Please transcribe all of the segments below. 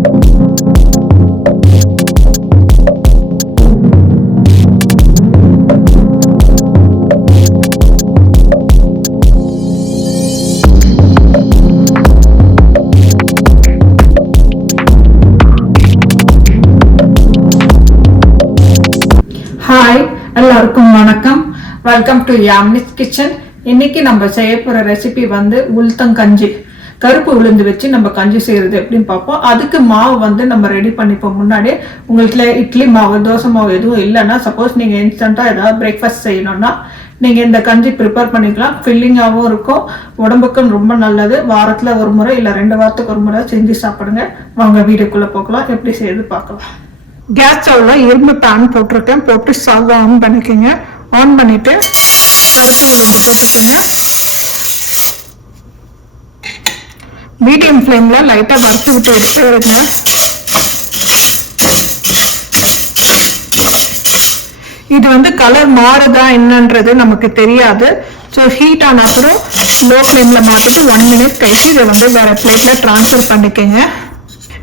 Hi எல்லாருக்கும் வணக்கம். Welcome to Yamini's kitchen இன்னைக்கு நம்ம செய்ய போகிற ரெசிபி வந்து உளுத்தங்கஞ்சி கருப்பு உளுந்து வச்சு நம்ம கஞ்சி செய்யறது எப்படின்னு பார்ப்போம். அதுக்கு மாவு வந்து நம்ம ரெடி பண்ணிப்போம். முன்னாடி உங்களுக்கு இட்லி மாவு தோசை மாவு எதுவும் இல்லைன்னா சப்போஸ் நீங்க இன்ஸ்டண்டா ஏதாவது பிரேக்ஃபாஸ்ட் செய்யணும்னா நீங்க இந்த கஞ்சி ப்ரிப்பேர் பண்ணிக்கலாம். ஃபில்லிங்காகவும் இருக்கும். உடம்புக்கும் ரொம்ப நல்லது. வாரத்துல ஒரு முறை இல்லை ரெண்டு வாரத்துக்கு ஒரு முறை செஞ்சு சாப்பிடுங்க. வாங்க வீடியோக்குள்ள போகலாம். எப்படி செய்யுது பார்க்கலாம். கேஸ் ஸ்டவ்ல இரும்பு பேன் போட்டிருக்கேன். போட்டு ஸ்டவ் ஆன் பண்ணிக்கோங்க. ஆன் பண்ணிட்டு கருப்பு விழுந்து போட்டுக்கோங்க மீடியம் ஃப்ளேம்ல லைட்டா வறுத்து விட்டு எடுத்து வருங்க இது வந்து கலர் மாறுதா என்னன்றது நமக்கு தெரியாது. ஸோ ஹீட் ஆன அப்புறம் லோ ஃப்ளேமில் மாற்றிட்டு ஒன் மினிட் கழிச்சு இதை வந்து வேற பிளேட்ல ட்ரான்ஸ்ஃபர் பண்ணிக்கோங்க.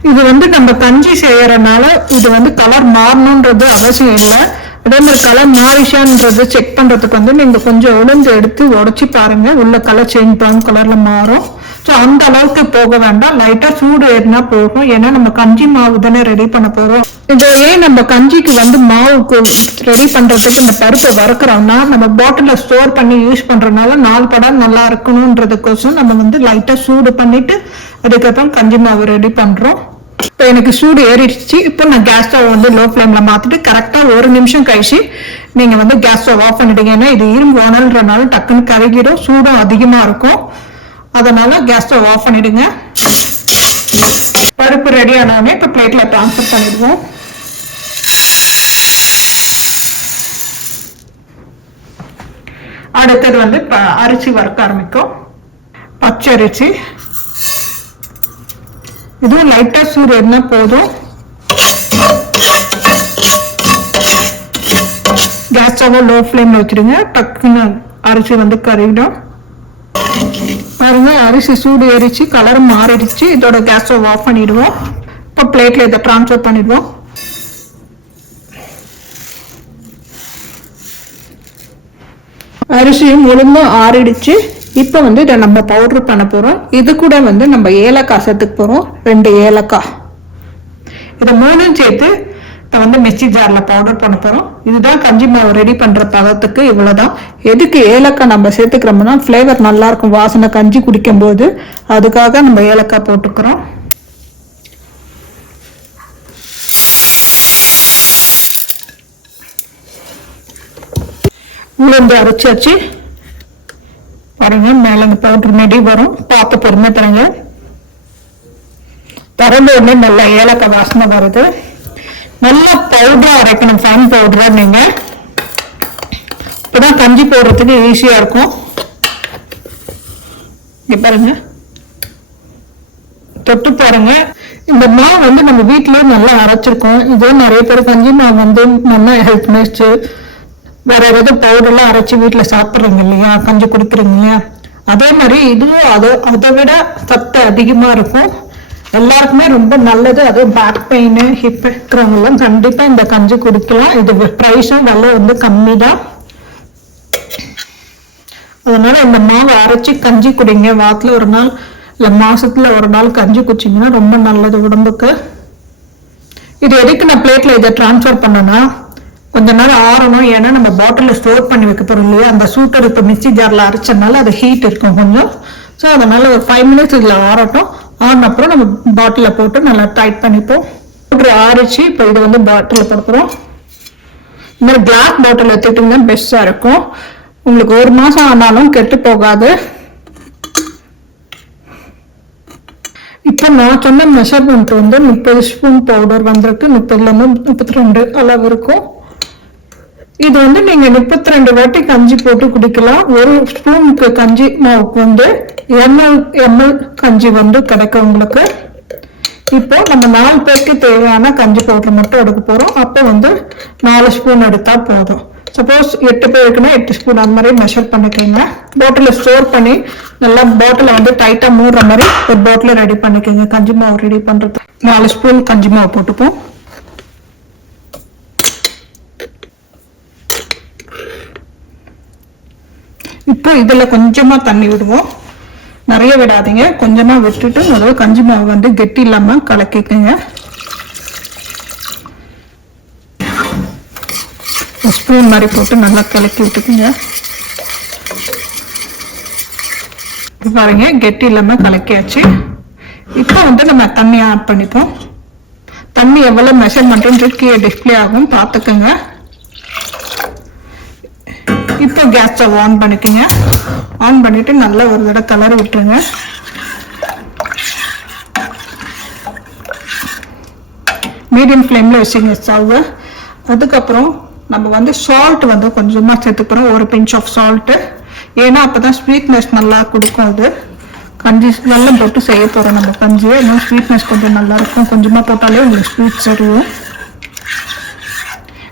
இது வந்து நம்ம கஞ்சி செய்யறதுனால இது வந்து கலர் மாறணுன்றது அவசியம் இல்லை. அதே மாதிரி கலர் மாறிஷான்றது செக் பண்றதுக்கு வந்து நீங்க கொஞ்சம் உளுந்து எடுத்து உடச்சி பாருங்க. உள்ள கலர் சேஞ்ச் ப்ரௌன் கலர்ல மாறும். ஸோ அந்த அளவுக்கு போக வேண்டாம். லைட்டா சூடு ஏறினா போகும் ஏன்னா நம்ம கஞ்சி மாவு தானே ரெடி பண்ண போறோம். இதை ஏன் நம்ம கஞ்சிக்கு வந்து மாவுக்கு ரெடி பண்றதுக்கு இந்த பருப்பை வறுக்கிறோம்னா நம்ம பாட்டில ஸ்டோர் பண்ணி யூஸ் பண்றதுனால நாலு படம் நல்லா இருக்கணும்ன்றதுக்கோசம் நம்ம வந்து லைட்டா சூடு பண்ணிட்டு அதுக்கப்புறம் கஞ்சி மாவு ரெடி பண்றோம். இப்போ எனக்கு சூடு ஏறிடுச்சு. இப்போ நான் கேஸ் ஸ்டவ் வந்து லோ ஃப்ளேம்ல மாத்திட்டு கரெக்டா ஒரு நிமிஷம் கழிச்சு நீங்க வந்து கேஸ் ஸ்டவ் ஆஃப் பண்ணிட்டீங்கன்னா இது இரும்பு ஓனல்ன்றனால டக்குன்னு கருகிடும். சூடும் அதிகமா இருக்கும். அதனால கேஸ் ஸ்டவ் ஆஃப் பண்ணிடுங்க. பருப்பு ரெடி ஆனவுடனே இப்போ பிளேட்ல ட்ரான்ஸ்ஃபர் பண்ணிடுவோம். அடுத்தது வந்து அரிசி வறுக்க ஆரம்பிக்கும். பச்சை அரிசி இதுவும் லைட்டா சூடு என்ன போதும். கேஸ் ஸ்டவ் லோ ஃப்ளேம்ல வச்சிருங்க டக்குன்னு அரிசி வந்து கறிவிடும் பாருங்க அரிசி சூடு ஏறிச்சு கலர் மாறிடுச்சு. இதோட கேஸ் ஸ்டவ் ஆஃப் பண்ணிடுவோம். இப்போ பிளேட்ல இதை ட்ரான்ஸ்ஃபர் பண்ணிடுவோம். அரிசியும் உளுந்தும் ஆறிடுச்சு. இப்போ வந்து இதை நம்ம பவுடர் பண்ண போறோம். இது கூட வந்து நம்ம ஏலக்காய் சேர்த்துக்க போறோம். ரெண்டு ஏலக்காய். இதை மூணும் சேர்த்து இப்போ வந்து மிக்சி ஜார்ல பவுடர் பண்ண போகிறோம் இதுதான் கஞ்சி மாவு ரெடி பண்ற பதத்துக்கு இவ்வளோதான் எதுக்கு ஏலக்காய் நம்ம சேர்த்துக்கிறோம்னா ஃப்ளேவர் நல்லா இருக்கும் வாசனை கஞ்சி குடிக்கும் போது அதுக்காக நம்ம ஏலக்காய் போட்டுக்கிறோம். உளுந்து அரைச்சாச்சு. பாருங்க மேலே அந்த பவுடர் மெடி வரும். பார்த்து பொறுமை தரங்க திறந்த உடனே நல்லா ஏலக்காய் வாசனை வருது. நல்லா பவுடரா அரைக்கணும் ஃபைன் பவுடரா நீங்க. இப்பதான் கஞ்சி போடுறதுக்கு ஈஸியா இருக்கும். இங்க பாருங்க. தொட்டு பாருங்க. இந்த மாவு வந்து நம்ம வீட்டிலேயே நல்லா அரைச்சிருக்கோம். இதே நிறைய பேர் கஞ்சி மாவு வந்து நல்லா ஹெல்ப்னஸ் வேற ஏதாவது பவுடர்லாம் அரைச்சி வீட்டில் சாப்பிட்றீங்க இல்லையா? கஞ்சி குடிக்கிறீங்க இல்லையா? அதே மாதிரி இதுவும் அதை அதை விட சத்து அதிகமாக இருக்கும். எல்லாருக்குமே ரொம்ப நல்லது. அதுவும் பேக் பெயின் ஹிப் இருக்கிறவங்கலாம் கண்டிப்பாக இந்த கஞ்சி குடிக்கலாம். இது ப்ரைஸும் விலை வந்து கம்மி தான் அதனால இந்த மாவை அரைச்சி கஞ்சி குடிங்க. வாரத்துல ஒரு நாள் இல்லை மாசத்துல ஒரு நாள் கஞ்சி குடிச்சிங்கன்னா ரொம்ப நல்லது உடம்புக்கு. இது எதுக்கு நான் பிளேட்ல இதை டிரான்ஸ்ஃபர் பண்ணனா கொஞ்ச நேரம் ஆறணும். ஏன்னா நம்ம பாட்டிலில் ஸ்டோர் பண்ணி வைக்க போறோம் இல்லையா? அந்த சூட்டர் இப்போ மிக்சி ஜார்ல அரைச்சதுனால அது ஹீட் இருக்கும் கொஞ்சம். ஸோ அதனால ஒரு ஃபைவ் மினிட்ஸ் இதில் ஆறட்டும். ஆன அப்புறம் நம்ம பாட்டிலில் போட்டு நல்லா டைட் பண்ணிப்போம். இப்படி ஆரிச்சு இப்போ இதை வந்து பாட்டிலில் போடுறோம் இந்த மாதிரி கிளாஸ் பாட்டில் எடுத்துக்கிட்டிங்கன்னா பெஸ்ட்டாக இருக்கும். உங்களுக்கு ஒரு மாதம் ஆனாலும் கெட்டு போகாது. இப்போ நான் சொன்ன மெஷர்மெண்ட் வந்து முப்பது ஸ்பூன் பவுடர் வந்திருக்கு. முப்பதுலேருந்து முப்பத்தி ரெண்டு அளவு இருக்கும். இது வந்து நீங்க முப்பத்தி ரெண்டு வாட்டி கஞ்சி போட்டு குடிக்கலாம். ஒரு ஸ்பூனுக்கு கஞ்சி மாவுக்கு வந்து எம்எல் எம்எல் கஞ்சி வந்து கிடைக்கும் உங்களுக்கு. இப்போ நம்ம நாலு பேருக்கு தேவையான கஞ்சி பவுடர் மட்டும் எடுக்க போறோம். அப்போ வந்து நாலு ஸ்பூன் எடுத்தா போதும். சப்போஸ் எட்டு பேருக்குன்னா எட்டு ஸ்பூன் அந்த மாதிரி மெஷர் பண்ணிக்கோங்க. பாட்டில ஸ்டோர் பண்ணி நல்லா பாட்டில வந்து டைட்டா மூடுற மாதிரி ஒரு பாட்டில ரெடி பண்ணிக்கோங்க. கஞ்சி மாவு ரெடி பண்றது. நாலு ஸ்பூன் கஞ்சி மாவு போட்டுப்போம். இப்போ இதில் கொஞ்சமாக தண்ணி விடுவோம். நிறைய விடாதீங்க. கொஞ்சமாக விட்டுட்டு முதல்ல கஞ்சி மாவு வந்து கெட்டி இல்லாமல் கலக்கிக்கோங்க. ஸ்பூன் மாதிரி போட்டு நல்லா கலக்கி விட்டுக்குங்க. பாருங்க கெட்டி இல்லாமல் கலக்கியாச்சு. இப்போ வந்து நம்ம தண்ணி ஆட் பண்ணிப்போம். தண்ணி எவ்வளோ மெஷர்மெண்ட் கீழே டிஸ்பிளே ஆகும். பார்த்துக்கோங்க. கேஸை ஆன் பண்ணிக்கோங்க. ஆன் பண்ணிட்டு நல்லா ஒரு தடவை கலர் விட்டுருங்க. மீடியம் ஃப்ளேமில் வச்சுங்க ஸ்டவ் அதுக்கப்புறம் நம்ம வந்து சால்ட் வந்து கொஞ்சமாக சேர்த்துக்கிறோம். ஒரு பிஞ்ச் ஆஃப் சால்ட்டு ஏன்னா அப்போ தான் ஸ்வீட்னஸ் நல்லா கொடுக்கும் அது. கஞ்சி வெல்லம் போட்டு செய்ய போகிறோம் நம்ம கஞ்சி இன்னும் ஸ்வீட்னஸ் கொஞ்சம் நல்லாயிருக்கும் கொஞ்சமாக போட்டாலே உங்களுக்கு ஸ்வீட் சரியும்.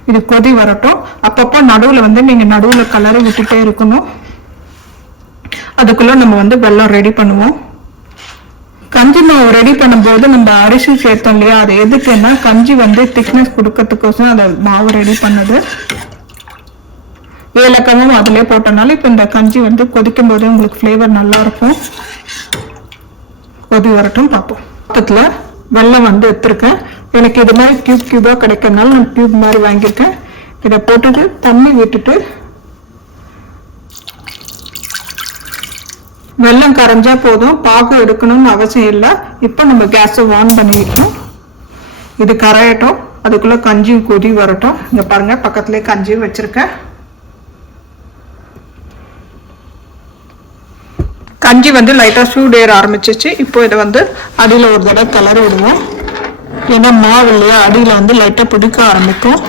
இது கொதி வரட்டும். அப்பப்போ நடுவில் வந்து நீங்கள் நடுவில் கலரை விட்டுட்டே இருக்கணும். அதுக்குள்ளே நம்ம வந்து வெல்லம் ரெடி பண்ணுவோம். கஞ்சி மாவு ரெடி பண்ணும்போது நம்ம அரிசி சேர்த்தோம் இல்லையா? அது எதுக்குன்னா கஞ்சி வந்து திக்னஸ் கொடுக்கறதுக்கோசம் அதை மாவு ரெடி பண்ணுது. ஏலக்காவும் அதிலே போட்டனால இப்போ இந்த கஞ்சி வந்து கொதிக்கும் போது உங்களுக்கு ஃப்ளேவர் நல்லா இருக்கும். கொதி வரட்டும் பார்ப்போம். பக்கத்தில் வெல்லம் வந்து எடுத்துருக்கேன். எனக்கு இது மாதிரி கியூப் கியூபாக கிடைக்கிறதுனால நான் கியூப் மாதிரி வாங்கியிருக்கேன். இதை போட்டுட்டு தண்ணி விட்டுட்டு வெள்ளம் கரைஞ்சா போதும். பாகு எடுக்கணும்னு அவசியம் இல்லை. இப்போ நம்ம கேஸை ஆன் பண்ணிக்கணும் இது கரையட்டும். அதுக்குள்ள கஞ்சி கொதி வரட்டும். இங்கே பாருங்க பக்கத்துலேயே கஞ்சியும் வச்சிருக்கேன். கஞ்சி வந்து லைட்டாக சூடு ஏற ஆரம்பிச்சிச்சு. இப்போ இதை வந்து அடியில் ஒரு தடவை கிளறி விடுவோம். ஏன்னா மாவு இல்லையா? அடியில் வந்து லைட்டாக பிடிக்க ஆரம்பிக்கும்.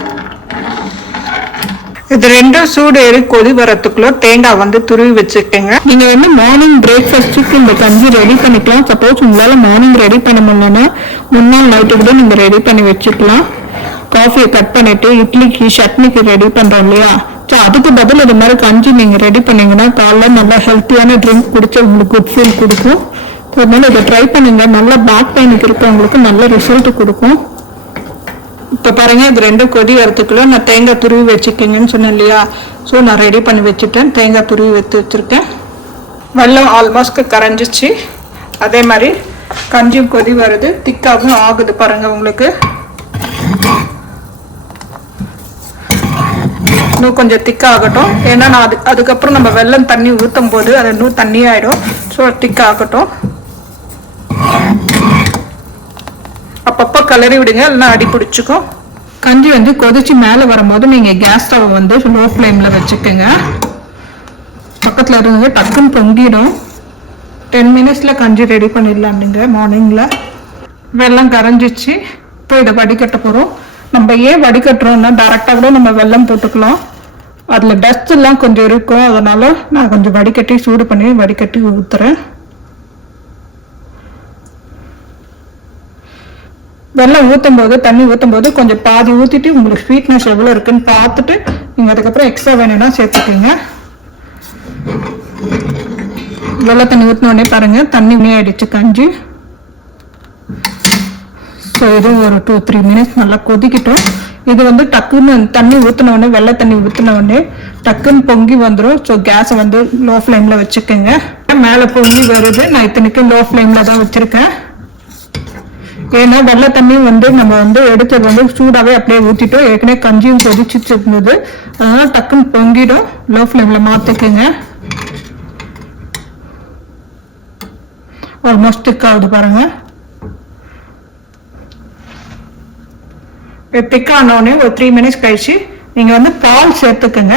இது ரெண்டும் சூடு ஏறி கொதி வரத்துக்குள்ள தேங்காய் வந்து துருவி வச்சுக்கோங்க. நீங்க வந்து மார்னிங் பிரேக்ஃபாஸ்ட்டுக்கு இந்த கஞ்சி ரெடி பண்ணிக்கலாம். சப்போஸ் உங்களால மார்னிங் ரெடி பண்ண முடியலன்னா முன்னாள் நைட்டு கூட நீங்க ரெடி பண்ணி வச்சுக்கலாம். காஃபியை கட் பண்ணிட்டு இட்லிக்கு சட்னிக்கு ரெடி பண்றோம் இல்லையா? ஸோ அதுக்கு பதில் இது மாதிரி கஞ்சி நீங்க ரெடி பண்ணீங்கன்னா காலைல நல்லா ஹெல்த்தியான ட்ரிங்க் குடிச்சு உங்களுக்கு குட் ஃபீல் கொடுக்கும். அதனால இதை ட்ரை பண்ணுங்க. நல்லா பேக் பெயினுக்கு இருக்கவங்களுக்கு நல்ல ரிசல்ட் கொடுக்கும். இப்போ பாருங்க இது ரெண்டும் கொதி வரத்துக்குள்ள நான் தேங்காய் துருவி வச்சுக்கோங்கன்னு சொன்னேன் இல்லையா? ஸோ நான் ரெடி பண்ணி வச்சுட்டேன். தேங்காய் துருவி வைத்து வச்சுருக்கேன். வெள்ளம் ஆல்மோஸ்ட் கரைஞ்சிச்சு அதே மாதிரி கஞ்சியும் கொதி வருது. திக்காகவும் ஆகுது பாருங்க உங்களுக்கு. இன்னும் கொஞ்சம் திக்காகட்டும். ஏன்னா நான் அது அதுக்கப்புறம் நம்ம வெள்ளம் தண்ணி ஊற்றும் போது அது இன்னும் தண்ணி ஆகிடும் ஸோ திக்காகட்டும். கலரி கிளறி விடுங்க இல்லைன்னா அடி பிடிச்சிக்கும். கஞ்சி வந்து கொதிச்சு மேலே வரும்போது நீங்கள் கேஸ் ஸ்டவ் வந்து லோ ஃப்ளேமில் வச்சுக்கோங்க. பக்கத்தில் இருந்து டக்குன்னு பொங்கிடும். டென் மினிட்ஸில் கஞ்சி ரெடி பண்ணிடலாம் நீங்கள் மார்னிங்கில் வெள்ளம் கரைஞ்சிச்சு. இப்போ இதை வடிகட்ட போகிறோம் நம்ம ஏன் வடிகட்டுறோம்னா டேரெக்டாக கூட நம்ம வெள்ளம் போட்டுக்கலாம். அதில் டஸ்ட் எல்லாம் கொஞ்சம் இருக்கும். அதனால நான் கொஞ்சம் வடிகட்டி சூடு பண்ணி வடிகட்டி ஊற்றுறேன் வெள்ளம் ஊற்றும் போது தண்ணி ஊற்றும் போது கொஞ்சம் பாதி ஊற்றிட்டு உங்களுக்கு ஸ்வீட்னஸ் எவ்வளோ இருக்குன்னு பார்த்துட்டு நீங்கள் அதுக்கப்புறம் எக்ஸ்ட்ரா வேணும்னா சேர்த்துக்கோங்க. வெள்ளை தண்ணி ஊற்றினோடனே பாருங்கள் பாருங்க தண்ணி உடனே ஆயிடுச்சு கஞ்சி. ஸோ இது ஒரு டூ த்ரீ மினிட்ஸ் நல்லா கொதிக்கிட்டோம். இது வந்து டக்குன்னு தண்ணி ஊற்றினோடனே வெள்ளை தண்ணி ஊற்றினோடனே டக்குன்னு பொங்கி வந்துடும் ஸோ கேஸை வந்து லோ ஃப்ளேமில் வச்சுக்கோங்க. மேலே பொங்கி வருது. நான் இத்தனைக்கும் லோ ஃப்ளேமில் தான் வச்சுருக்கேன். ஏன்னா வெள்ளை தண்ணி வந்து நம்ம வந்து எடுத்தது வந்து சூடாவே அப்படியே ஊத்திட்டோம். ஏற்கனவே கஞ்சியும் கொதிச்சுட்டு இருந்தது. அதனால டக்குன்னு பொங்கிடும். லோ ஃப்ளேம்ல மாத்திக்கங்க. ஆல்மோஸ்ட் திக் ஆகுது பாருங்க. திக் ஆனோடனே ஒரு த்ரீ மினிட்ஸ் கழிச்சு நீங்க வந்து பால் சேர்த்துக்கங்க.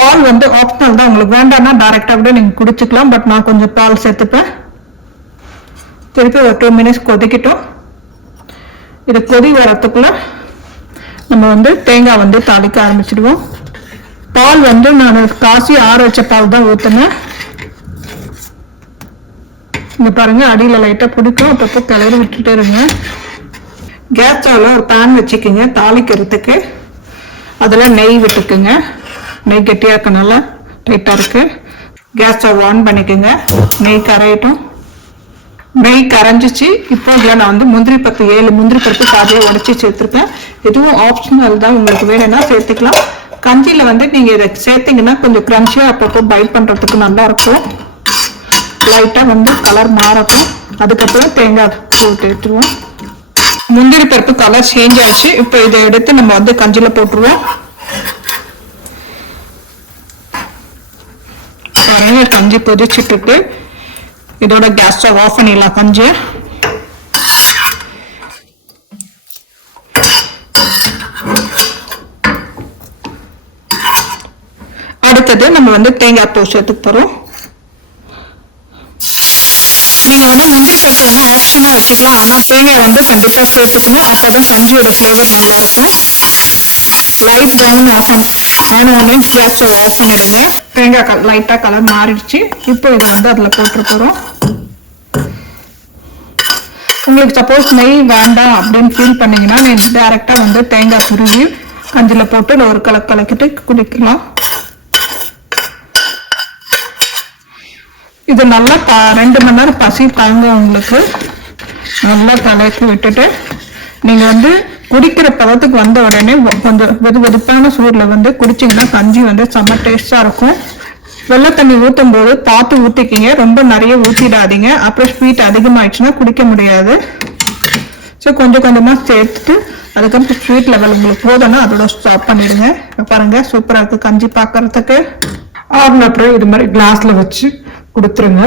பால் வந்து ஆப்ஷனல் தான். உங்களுக்கு வேண்டாம்னா டைரக்டா கூட நீங்க குடிச்சுக்கலாம். பட் நான் கொஞ்சம் பால் சேர்த்துப்பேன். திருப்பி ஒரு டூ மினிட்ஸ் கொதிக்கிட்டோம். இது கொதி வரத்துக்குள்ள நம்ம வந்து தேங்காய் வந்து தாளிக்க ஆரம்பிச்சிடுவோம். பால் வந்து நான் காசி ஆற வச்ச பால் தான் ஊற்றினேன் இங்கே பாருங்க அடியில் லைட்டாக பிடிக்கும். அப்பப்போ கிளறி விட்டுட்டே இருங்க. கேஸ் ஸ்டவ்ல ஒரு பேன் வச்சுக்கோங்க தாளிக்கிறதுக்கு. அதில் நெய் விட்டுக்குங்க. நெய் கெட்டியாக இருக்கனால டைட்டாக இருக்குது கேஸ் ஸ்டவ் ஆன் பண்ணிக்கோங்க. நெய் கரையட்டும். நெய் கரைஞ்சிச்சு. இப்போ இதில் நான் வந்து முந்திரி பருப்பு ஏழு முந்திரி பருப்பு பாதியாக உடச்சி சேர்த்துருக்கேன். இதுவும் ஆப்ஷனல் தான் உங்களுக்கு வேணும்னா சேர்த்துக்கலாம். கஞ்சியில் வந்து நீங்கள் இதை சேர்த்தீங்கன்னா கொஞ்சம் க்ரன்ச்சியாக அப்பப்போ பைட் பண்ணுறதுக்கு நல்லா இருக்கும். லைட்டாக வந்து கலர் மாறட்டும். அதுக்கப்புறம் தேங்காய் போட்டு எடுத்துருவோம் முந்திரி பருப்பு கலர் சேஞ்ச் ஆச்சு இப்போ இதை எடுத்து நம்ம வந்து கஞ்சியில் போட்டுருவோம். கஞ்சி கொதிச்சுட்டு இருக்கு. இதோட கேஸ் ஸ்டவ் ஆஃப் பண்ணிடலாம் கொஞ்சம் அடுத்தது நம்ம வந்து தேங்காய் பூ சேர்த்துக்க போகிறோம் நீங்க வந்து முந்திரி பருப்பு வந்து ஆப்ஷனா வச்சுக்கலாம். ஆனா தேங்காய் வந்து கண்டிப்பா சேர்த்துக்கணும். அப்பதான் கஞ்சியோட ஃபிளேவர் நல்லா இருக்கும். லைட் ப்ரௌன் ஆஃப் ஆன உடனே கேஸ் ஸ்டவ் ஆஃப் பண்ணிடுங்க. தேங்காய் லைட்டா கலர் மாறிடுச்சு. இப்போ இதை வந்து அதுல போட்டு போறோம். உங்களுக்கு சப்போஸ் நெய் வேண்டாம் அப்படின்னு ஃபீல் பண்ணீங்கன்னா நீங்கள் டேரெக்டாக வந்து தேங்காய் துருவி கஞ்சியில் போட்டு ஒரு கலக்கு கலக்கிட்டு குடிக்கலாம். இது நல்லா ப- ரெண்டு மணி நேரம் பசி தாங்க உங்களுக்கு. நல்லா கலக்கி விட்டுட்டு நீங்கள் வந்து குடிக்கிற பதத்துக்கு வந்த உடனே கொஞ்சம் வெது வெதுப்பான சூரில் வந்து குடிச்சீங்கன்னா கஞ்சி வந்து செம்ம டேஸ்ட்டாக இருக்கும். வெள்ளை தண்ணி ஊற்றும் போது பார்த்து ஊற்றிக்கிங்க ரொம்ப நிறைய ஊற்றிடாதீங்க அப்புறம் ஸ்வீட் அதிகமாகிடுச்சுன்னா குடிக்க முடியாது. ஸோ கொஞ்சம் கொஞ்சமாக சேர்த்துட்டு அதுக்கப்புறம் ஸ்வீட் லெவல் உங்களுக்கு போதும்னா அதோட ஸ்டாப் பண்ணிடுங்க. பாருங்கள் பாருங்க சூப்பராக இருக்குது கஞ்சி பார்க்கறதுக்கு ஆறுன அப்புறம் இது மாதிரி கிளாஸில் வச்சு கொடுத்துருங்க.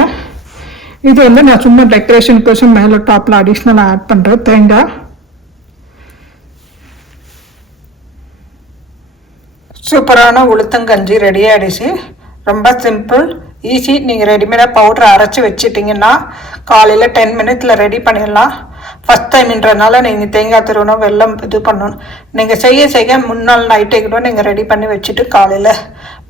இது வந்து நான் சும்மா டெக்கரேஷன் கோசம் மேலே டாப்பில் அடிஷ்னலாக ஆட் பண்ணுறேன் தேங்காய் சூப்பரான உளுத்தங்கஞ்சி ரெடி ஆகிடுச்சு ரொம்ப சிம்பிள் ஈஸி நீங்கள் ரெடிமேடாக பவுட்ரு அரைச்சி வச்சிட்டிங்கன்னா காலையில் டென் மினிட்ஸில் ரெடி பண்ணிடலாம். ஃபஸ்ட் டைம்ன்றனால நீங்கள் தேங்காய் திருவணும் வெள்ளம் இது பண்ணணும். நீங்கள் செய்ய செய்ய முன்னாள் நைட்டே கூட நீங்கள் ரெடி பண்ணி வச்சுட்டு காலையில்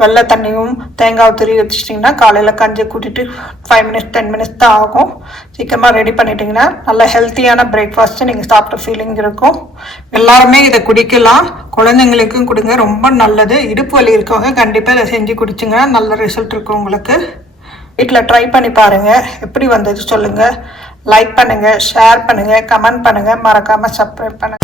வெள்ளை தண்ணியும் தேங்காய் துருவி வச்சுட்டிங்கன்னா காலையில் கஞ்சி கூட்டிட்டு ஃபைவ் மினிட்ஸ் டென் மினிட்ஸ் தான் ஆகும். சீக்கிரமாக ரெடி பண்ணிட்டீங்கன்னா நல்ல ஹெல்த்தியான பிரேக்ஃபாஸ்ட்டு நீங்கள் சாப்பிட்ட ஃபீலிங் இருக்கும். எல்லாருமே இதை குடிக்கலாம். குழந்தைங்களுக்கும் கொடுங்க. ரொம்ப நல்லது. இடுப்பு வலி இருக்கவங்க கண்டிப்பாக இதை செஞ்சு குடிச்சுங்க. நல்ல ரிசல்ட் இருக்கும் உங்களுக்கு. வீட்டில் ட்ரை பண்ணி பாருங்கள் எப்படி வந்தது சொல்லுங்கள் லைக் பண்ணுங்கள் ஷேர் பண்ணுங்கள் கமெண்ட் பண்ணுங்கள் மறக்காமல் சப்ஸ்கிரைப் பண்ணுங்கள்